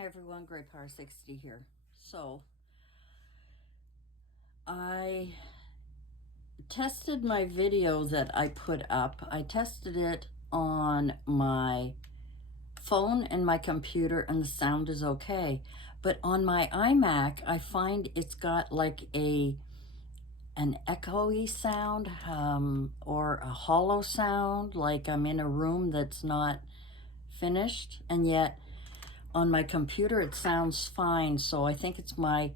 Hi everyone, Great Power 60 here. So I tested my video that I put up. I tested it on my phone and my computer and the sound is okay. But on my iMac, I find it's got like an echoey sound or a hollow sound, like I'm in a room that's not finished, and yet on my computer it sounds fine. So I think it's my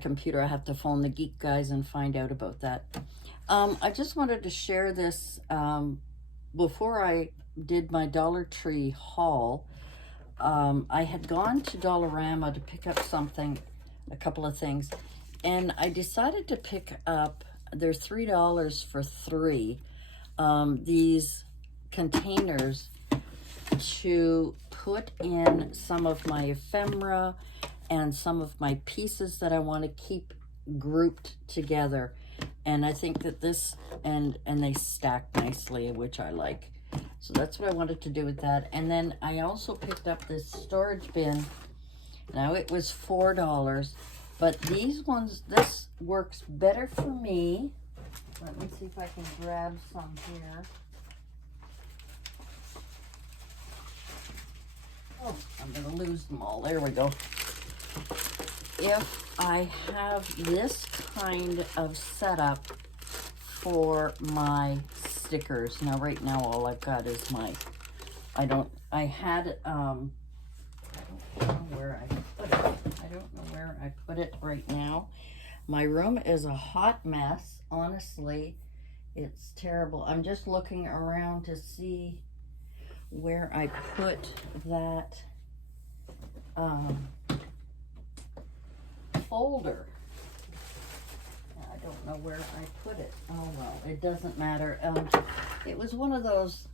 computer. I have to phone the geek guys and find out about that. I just wanted to share this before I did my Dollar Tree haul. I had gone to Dollarama to pick up something, a couple of things, and I decided to pick up, they're $3 for 3, these containers to put in some of my ephemera and some of my pieces that I want to keep grouped together. And I think that this, and they stack nicely, which I like. So that's what I wanted to do with that. And then I also picked up this storage bin. Now it was $4, but these ones, this works better for me. Let me see if I can grab some here. Oh, I'm gonna lose them all. There we go. If I have this kind of setup for my stickers. Now, right now, all I've got is my, I had, I don't know where I put it. I don't know where I put it right now. My room is a hot mess. Honestly, it's terrible. I'm just looking around to see where I put that folder. I don't know where I put it. Oh well, it doesn't matter. It was one of those,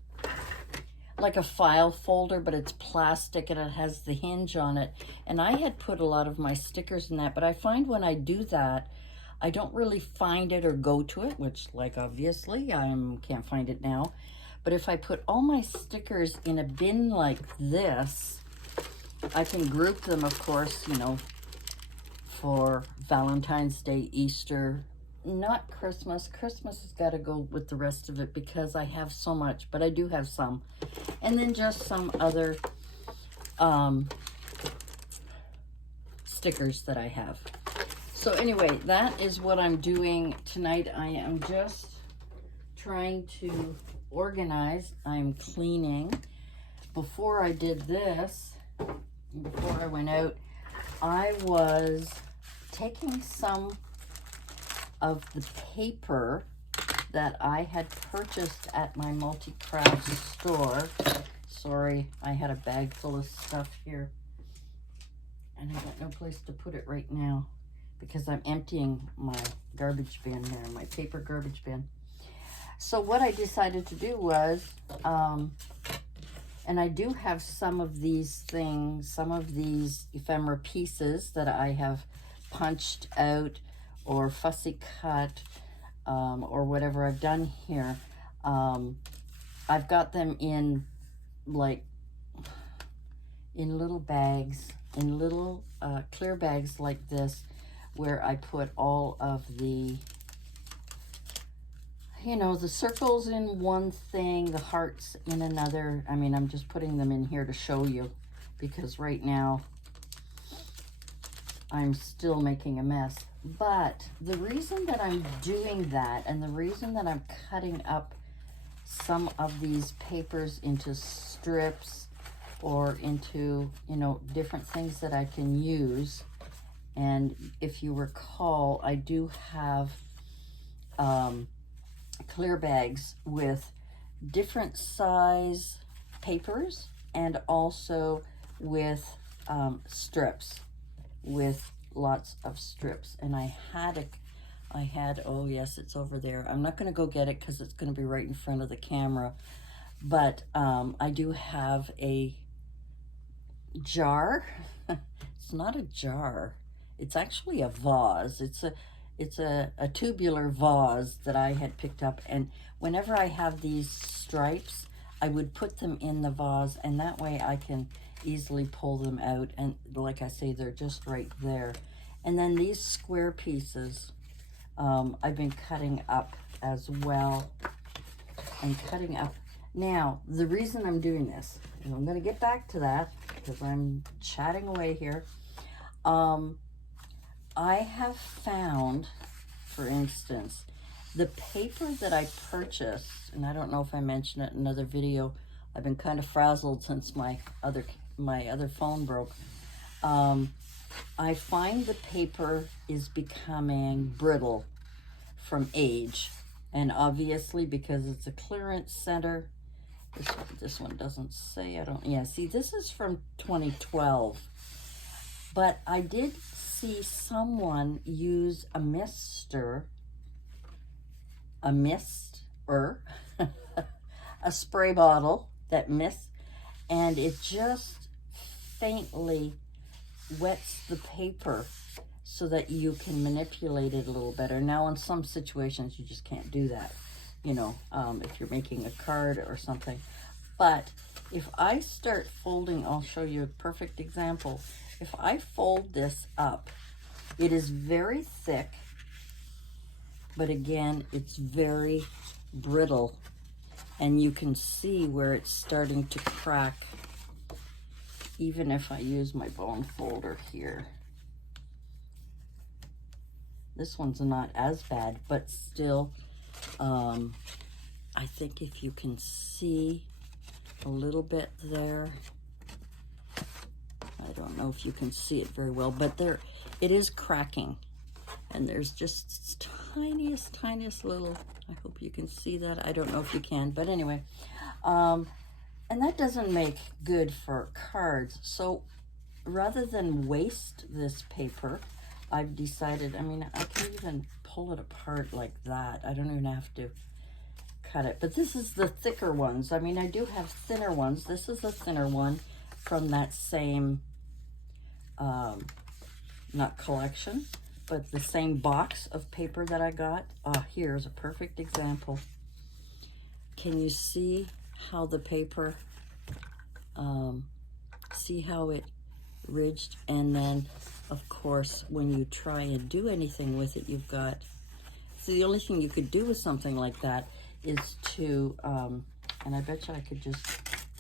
like a file folder, but it's plastic and it has the hinge on it. And I had put a lot of my stickers in that, but I find when I do that, I don't really find it or go to it, which, like, obviously I can't find it now. But if I put all my stickers in a bin like this, I can group them, of course, you know, for Valentine's Day, Easter, not Christmas. Christmas has got to go with the rest of it because I have so much, but I do have some. And then just some other stickers that I have. So anyway, that is what I'm doing tonight. I am just trying to organize. I'm cleaning. Before I did this, before I went out, I was taking some of the paper that I had purchased at my multi-craft store. Sorry, I had a bag full of stuff here and I got no place to put it right now because I'm emptying my garbage bin here, my paper garbage bin. So what I decided to do was, and I do have some of these things, some of these ephemera pieces that I have punched out or fussy cut or whatever I've done here. I've got them in in little bags, in little clear bags like this, where I put all of the, you know, the circles in one thing, the hearts in another. I mean, I'm just putting them in here to show you because right now I'm still making a mess. But the reason that I'm doing that, and the reason that I'm cutting up some of these papers into strips or into, you know, different things that I can use, and if you recall, I do have clear bags with different size papers and also with strips, with lots of strips. And I had, oh yes, it's over there. I'm not going to go get it because it's going to be right in front of the camera. But I do have a jar. It's not a jar. It's actually a vase. It's a tubular vase that I had picked up, and whenever I have these stripes, I would put them in the vase, and that way I can easily pull them out, and like I say, they're just right there. And then these square pieces, I've been cutting up as well, and cutting up. Now, the reason I'm doing this, and I'm going to get back to that because I'm chatting away here. I have found, for instance, the paper that I purchased, and I don't know if I mentioned it in another video. I've been kind of frazzled since my other phone broke. I find the paper is becoming brittle from age, and obviously because it's a clearance center. This one doesn't say. See, this is from 2012, but I did see someone use a mister, a spray bottle that mists, and it just faintly wets the paper so that you can manipulate it a little better. Now, in some situations, you just can't do that, you know, if you're making a card or something. But if I start folding, I'll show you a perfect example. If I fold this up, it is very thick, but again, it's very brittle, and you can see where it's starting to crack. Even if I use my bone folder here. This one's not as bad, but still, I think if you can see a little bit there, I don't know if you can see it very well, but there, it is cracking, and there's just tiniest little, I hope you can see that. I don't know if you can, but anyway, and that doesn't make good for cards. So rather than waste this paper, I've decided, I mean, I can even pull it apart like that. I don't even have to cut it. But this is the thicker ones. I mean, I do have thinner ones. This is a thinner one from that same, not collection, but the same box of paper that I got. Here's a perfect example. Can you see how the paper, see how it ridged? And then, of course, when you try and do anything with it, you've got, so the only thing you could do with something like that is to, and I bet you I could just,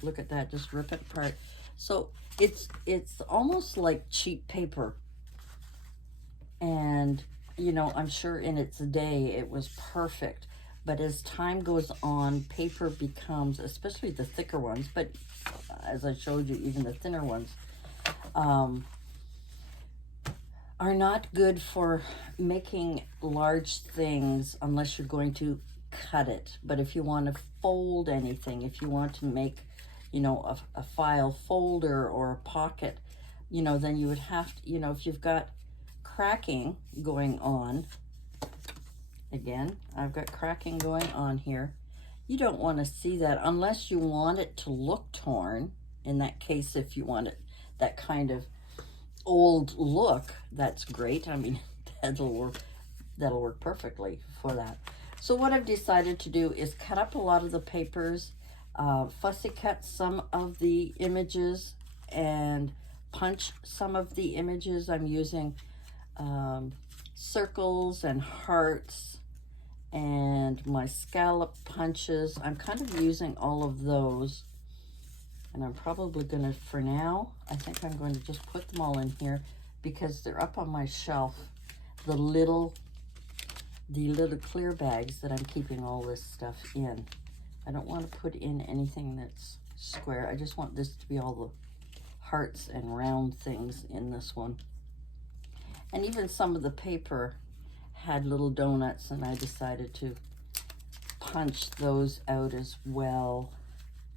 look at that, just rip it apart. So it's almost like cheap paper. And, you know, I'm sure in its day it was perfect. But as time goes on, paper becomes, especially the thicker ones, but as I showed you, even the thinner ones, are not good for making large things unless you're going to cut it. But if you want to fold anything, if you want to make, you know, a file folder or a pocket, you know, then you would have to, you know, if you've got cracking going on, again, I've got cracking going on here. You don't want to see that unless you want it to look torn. In that case, if you want it, that kind of old look, that's great. I mean, that'll work perfectly for that. So what I've decided to do is cut up a lot of the papers, fussy cut some of the images, and punch some of the images. I'm using circles and hearts and my scallop punches. I'm kind of using all of those, and I'm probably gonna, for now, I think I'm going to just put them all in here because they're up on my shelf, the little clear bags that I'm keeping all this stuff in. I don't want to put in anything that's square. I just want this to be all the hearts and round things in this one. And even some of the paper had little donuts, and I decided to punch those out as well.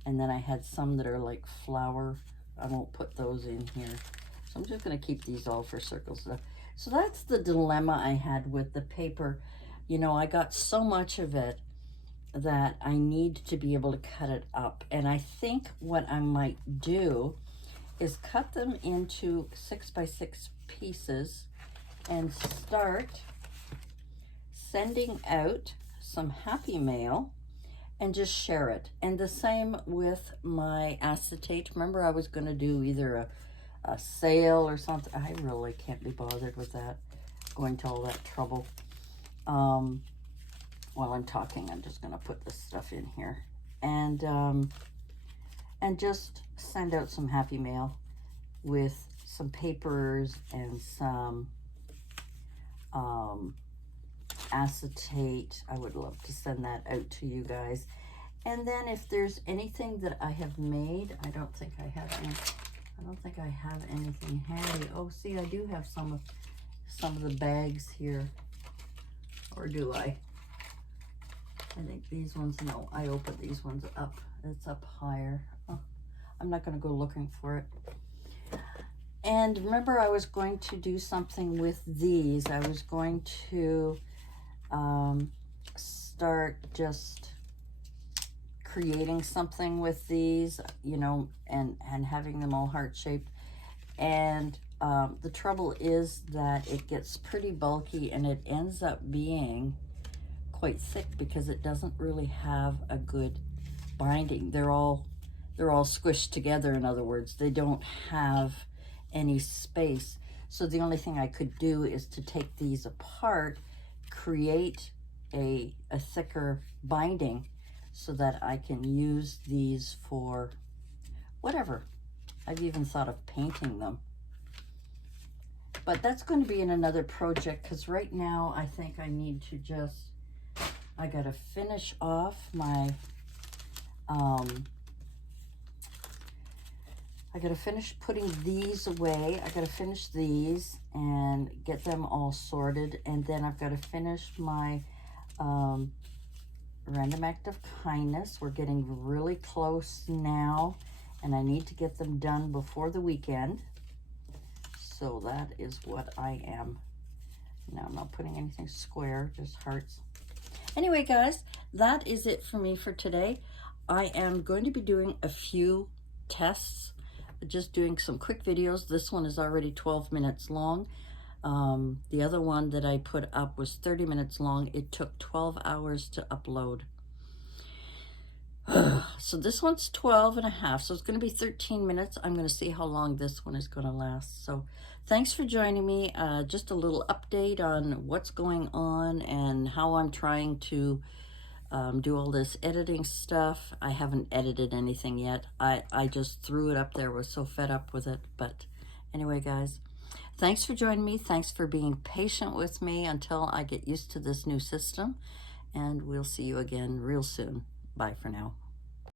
And then I had some that are like flower. I won't put those in here. So I'm just going to keep these all for circles. So that's the dilemma I had with the paper. You know, I got so much of it that I need to be able to cut it up. And I think what I might do is cut them into 6x6 pieces and start sending out some happy mail and just share it. And the same with my acetate. Remember, I was going to do either a sale or something. I really can't be bothered with that, going to all that trouble. While I'm talking, I'm just going to put this stuff in here. And just send out some happy mail with some papers and some acetate. I would love to send that out to you guys. And then if there's anything that I have made, I don't think I have anything handy. Oh, see, I do have some of the bags here. Or do I? I think these ones, no, I opened these ones up. It's up higher. Oh, I'm not going to go looking for it. And remember, I was going to do something with these. I was going to start just creating something with these, you know, and having them all heart-shaped. And the trouble is that it gets pretty bulky and it ends up being quite thick because it doesn't really have a good binding. They're all squished together. In other words, they don't have any space. So the only thing I could do is to take these apart, create a thicker binding so that I can use these for whatever. I've even thought of painting them. But that's going to be in another project, because right now I think I need to just, I got to finish off my, I got to finish putting these away. I got to finish these and get them all sorted. And then I've got to finish my Random Act of Kindness. We're getting really close now, and I need to get them done before the weekend. So that is what I am. Now I'm not putting anything square, just hearts. Anyway, guys, that is it for me for today. I am going to be doing a few tests, just doing some quick videos. This one is already 12 minutes long. The other one that I put up was 30 minutes long. It took 12 hours to upload. So this one's 12 and a half, so it's going to be 13 minutes. I'm going to see how long this one is going to last. So thanks for joining me. Just a little update on what's going on and how I'm trying to do all this editing stuff. I haven't edited anything yet. I just threw it up there. Was so fed up with it. But anyway, guys, thanks for joining me. Thanks for being patient with me until I get used to this new system. And we'll see you again real soon. Bye for now.